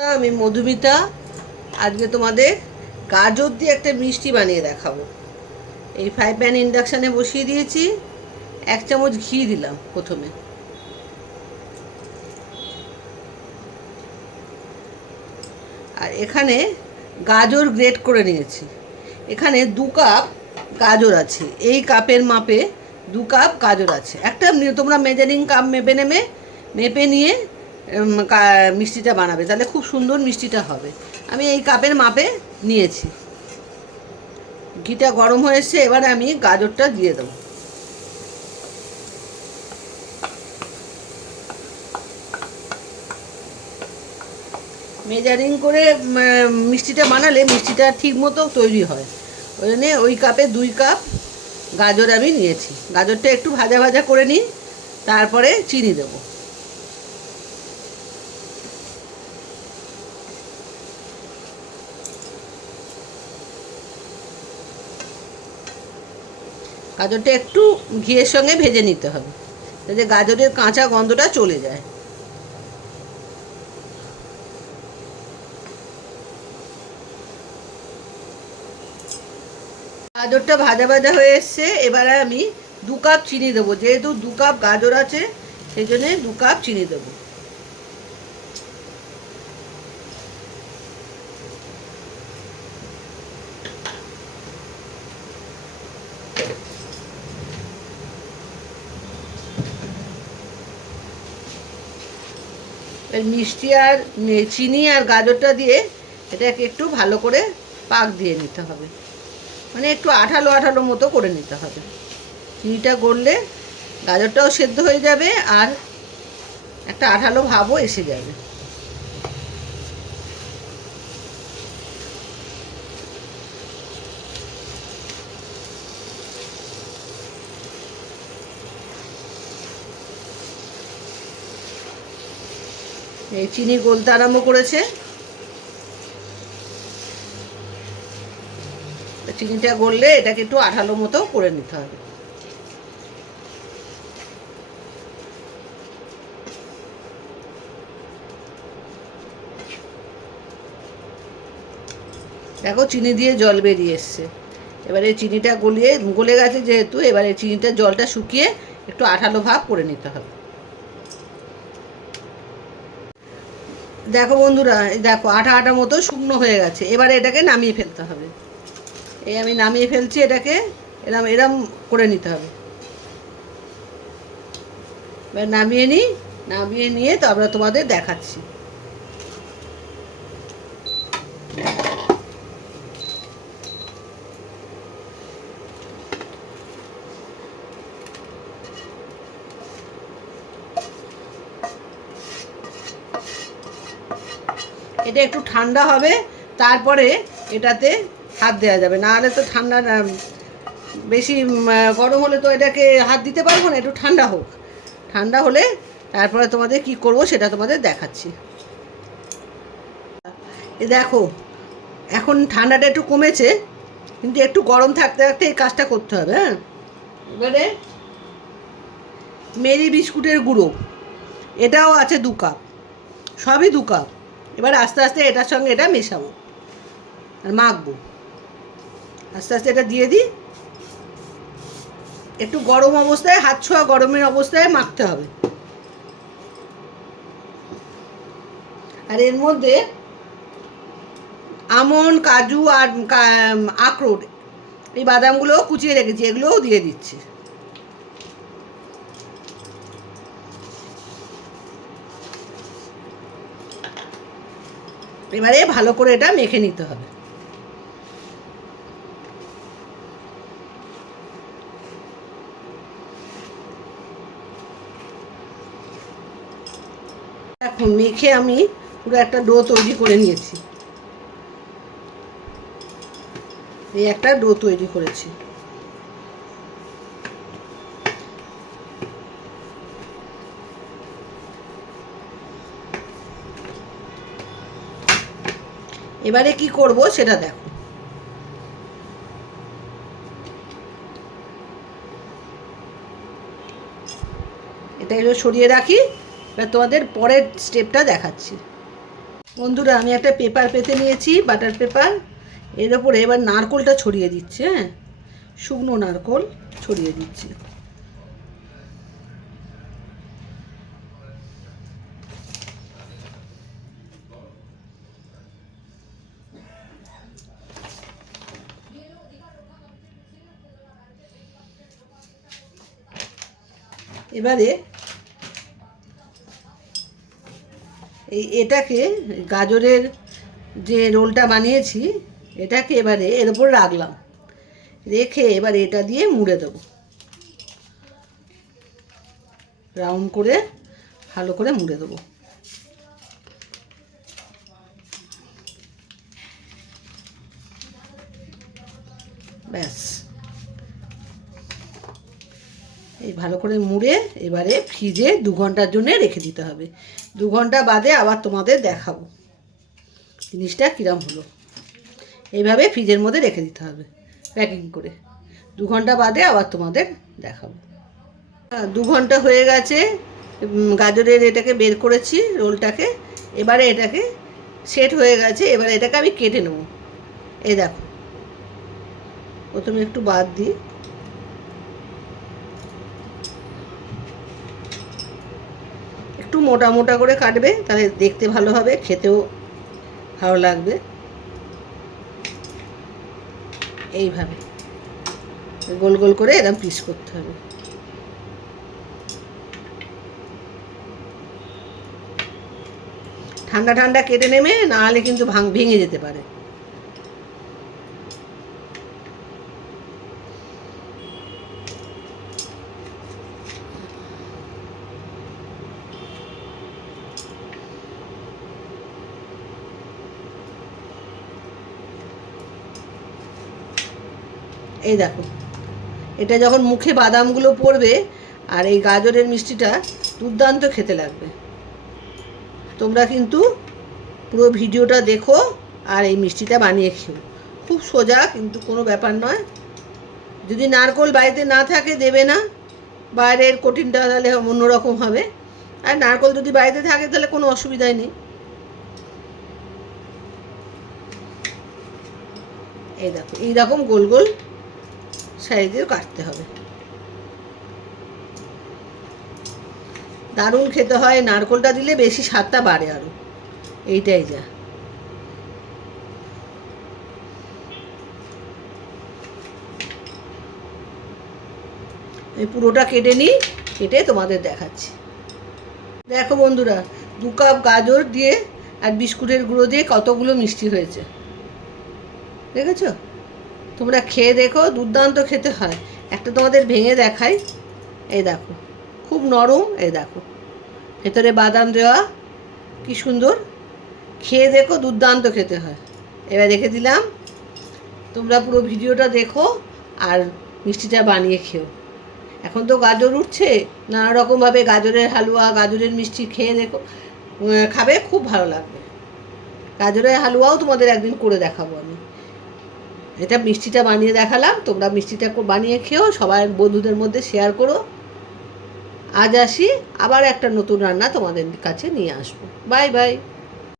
আমি মধুমিতা। আজকে তোমাদের গাজর দিয়ে একটা মিষ্টি বানিয়ে দেখাবো। এই ফ্রাই প্যান ইন্ডাকশানে বসিয়ে দিয়েছি। 1 চামচ ঘি দিলাম প্রথমে। আর এখানে গাজর গ্রেট করে নিয়েছি। এখানে 2 কাপ গাজর আছে, এই কাপের মাপে 2 কাপ গাজর আছে। একটা তোমরা মেজারিং কাপ মেপে নিয়ে মিষ্টিটা বানাবে, তাহলে খুব সুন্দর মিষ্টিটা হবে। আমি এই কাপের মাপে নিয়েছি। ঘিটা গরম হয়ে এসছে, এবার আমি গাজরটা দিয়ে দেবো। মেজারিং করে মিষ্টিটা বানালে মিষ্টিটা ঠিক মতো তৈরি হয়। ওই জন্যে ওই কাপে 2 কাপ গাজর আমি নিয়েছি। গাজরটা একটু ভাজা ভাজা করে নিই, তারপরে চিনি দেবো। গাজরটা একটু ঘিয়ের সঙ্গে ভেজে নিতে হবে, যাতে গাজরের কাঁচা গন্ধটা চলে যায়। গাজরটা ভাজা ভাজা হয়ে এসছে, এবারে আমি 2 কাপ চিনি দেবো। যেহেতু 2 কাপ গাজর আছে, সেই জন্যে 2 কাপ চিনি দেবো। মিষ্টি আর চিনি আর গাজরটা দিয়ে এটাকে একটু ভালো করে পাক দিয়ে নিতে হবে, মানে একটু আঠালো আঠালো মতো করে নিতে হবে। চিনিটা গড়লে গাজরটাও সেদ্ধ হয়ে যাবে আর একটা আঠালো ভাবও এসে যাবে। এই চিনি গলতে আরম্ভ করেছে। চিনিটা গললে এটাকে একটু আঠালো মতো করে নিতে হবে। দেখো চিনি দিয়ে জল বেরিয়ে এসছে। এবারে চিনিটা গলে গেছে যেহেতু, এবারে চিনিটার জলটা শুকিয়ে একটু আঠালো ভাব করে নিতে হবে। দেখো বন্ধুরা, দেখো আঠা আঠা মতো শুকনো হয়ে গেছে। এবারে এটাকে নামিয়ে ফেলতে হবে। এই আমি নামিয়ে ফেলছি, এটাকে এরম এরম করে নিতে হবে। এবার নামিয়ে নিয়ে তারপরে তোমাদের দেখাচ্ছি। এটা একটু ঠান্ডা হবে, তারপরে এটাতে হাত দেওয়া যাবে। না হলে তো ঠান্ডা, বেশি গরম হলে তো এটাকে হাত দিতে পারবো না। একটু ঠান্ডা হোক, ঠান্ডা হলে তারপরে তোমাদের কি করব সেটা তোমাদের দেখাচ্ছি। দেখো এখন ঠান্ডাটা একটু কমেছে, কিন্তু একটু গরম থাকতে থাকতে এই কাজটা করতে হবে। হ্যাঁ, এবারে মেরি বিস্কুটের গুঁড়ো, এটাও আছে 2 কাপ, সবই 2 কাপ। এবার আস্তে আস্তে এটার সঙ্গে এটা মেশাবো আর মাখবো। আস্তে আস্তে এটা দিয়ে দিই। একটু গরম অবস্থায়, হাত ছোঁয়া গরমের অবস্থায় মাখতে হবে। আর এর মধ্যে আমন্ড, কাজু আর আখরোট, এই বাদামগুলোও কুচিয়ে রেখেছি, এগুলোও দিয়ে দিচ্ছি। এবারে ভালো করে এটা মেখে নিতে হবে। এখন মেখে আমি পুরো একটা ডো তৈরি করে নিয়েছি। এই একটা ডো তৈরি করেছি। এবারে কি করব সেটা দেখো। এটা এগুলো সরিয়ে রাখি, এবার তোমাদের পরের স্টেপটা দেখাচ্ছি। বন্ধুরা, আমি একটা পেপার পেতে নিয়েছি, বাটার পেপার। এর ওপরে এবার নারকোলটা ছড়িয়ে দিচ্ছি। হ্যাঁ, শুকনো নারকোল ছড়িয়ে দিচ্ছি। এবারে এটাকে গাজরের যে রোলটা বানিয়েছি এটাকে এবারে এর উপর রাখলাম, রেখে এবার এটা দিয়ে মুড়ে দেবো। রাউন্ড করে ভালো করে মুড়ে দেবো। ব্যাস, এই ভালো করে মুড়ে এবারে ফ্রিজে 2 ঘন্টার জন্য রেখে দিতে হবে। 2 ঘন্টা বাদে আবার তোমাদের দেখাবো জিনিসটা কীরকম হলো। এইভাবে ফ্রিজের মধ্যে রেখে দিতে হবে প্যাকিং করে। 2 ঘন্টা বাদে আবার তোমাদের দেখাবো। 2 ঘন্টা হয়ে গেছে, গাজরের এটাকে বের করেছি রোলটাকে। এবারে এটাকে সেট হয়ে গেছে, এবারে এটাকে আমি কেটে নেব। এই দেখো, প্রথমে একটু বাদ দিই। একটু মোটা মোটা করে কাটবে, তাহলে দেখতে ভালো হবে, খেতেও ভালো লাগবে। এইভাবে গোল গোল করে এরকম পিস করতে হবে। ঠান্ডা ঠান্ডা কেটে নেবে, নাহলে কিন্তু ভেঙে যেতে পারে। এই দেখো, এটা যখন মুখে বাদামগুলো পড়বে আর এই গাজরের মিষ্টিটা দুর্দান্ত খেতে লাগবে। তোমরা কিন্তু পুরো ভিডিওটা দেখো আর এই মিষ্টিটা বানিয়ে খেও। খুব সোজা, কিন্তু কোনো ব্যাপার নয়। যদি নারকোল বাড়িতে না থাকে দেবে না, বাইরের কঠিনটা তাহলে অন্যরকম হবে। আর নারকোল যদি বাড়িতে থাকে তাহলে কোনো অসুবিধাই নেই। এই দেখো, এইরকম গোল গোল সাইজে কাটতে হবে। দারুণ খেতে হয়, নারকোলটা দিলে বেশি স্বাদটা বাড়ে আরও। এইটাই যা। এই পুরোটা কেটে নিই, কেটে তোমাদের দেখাচ্ছি। দেখো বন্ধুরা, 2 কাপ গাজর দিয়ে আর বিস্কুটের গুঁড়ো দিয়ে কতগুলো মিষ্টি হয়েছে, দেখেছো? তোমরা খেয়ে দেখো, দুর্দান্ত খেতে হয়। একটা তোমাদের ভেঙে দেখাই। এই দেখো, খুব নরম। এই দেখো, ভেতরে বাদাম দেওয়া, কি সুন্দর। খেয়ে দেখো, দুর্দান্ত খেতে হয়। এবার রেখে দিলাম, তোমরা পুরো ভিডিওটা দেখো আর মিষ্টিটা বানিয়ে খেও। এখন তো গাজর উঠছে, নানা রকমভাবে গাজরের হালুয়া, গাজরের মিষ্টি খেয়ে দেখো, খাবে, খুব ভালো লাগবে। গাজরের হালুয়াও তোমাদের একদিন করে দেখাবো আমি। এটা মিষ্টিটা বানিয়ে দেখালাম, তোমরা মিষ্টিটা বানিয়ে খেও, সবাই বন্ধুদের মধ্যে শেয়ার করো। আজ আসি, আবার একটা নতুন রান্না তোমাদের কাছে নিয়ে আসবো। Bye bye.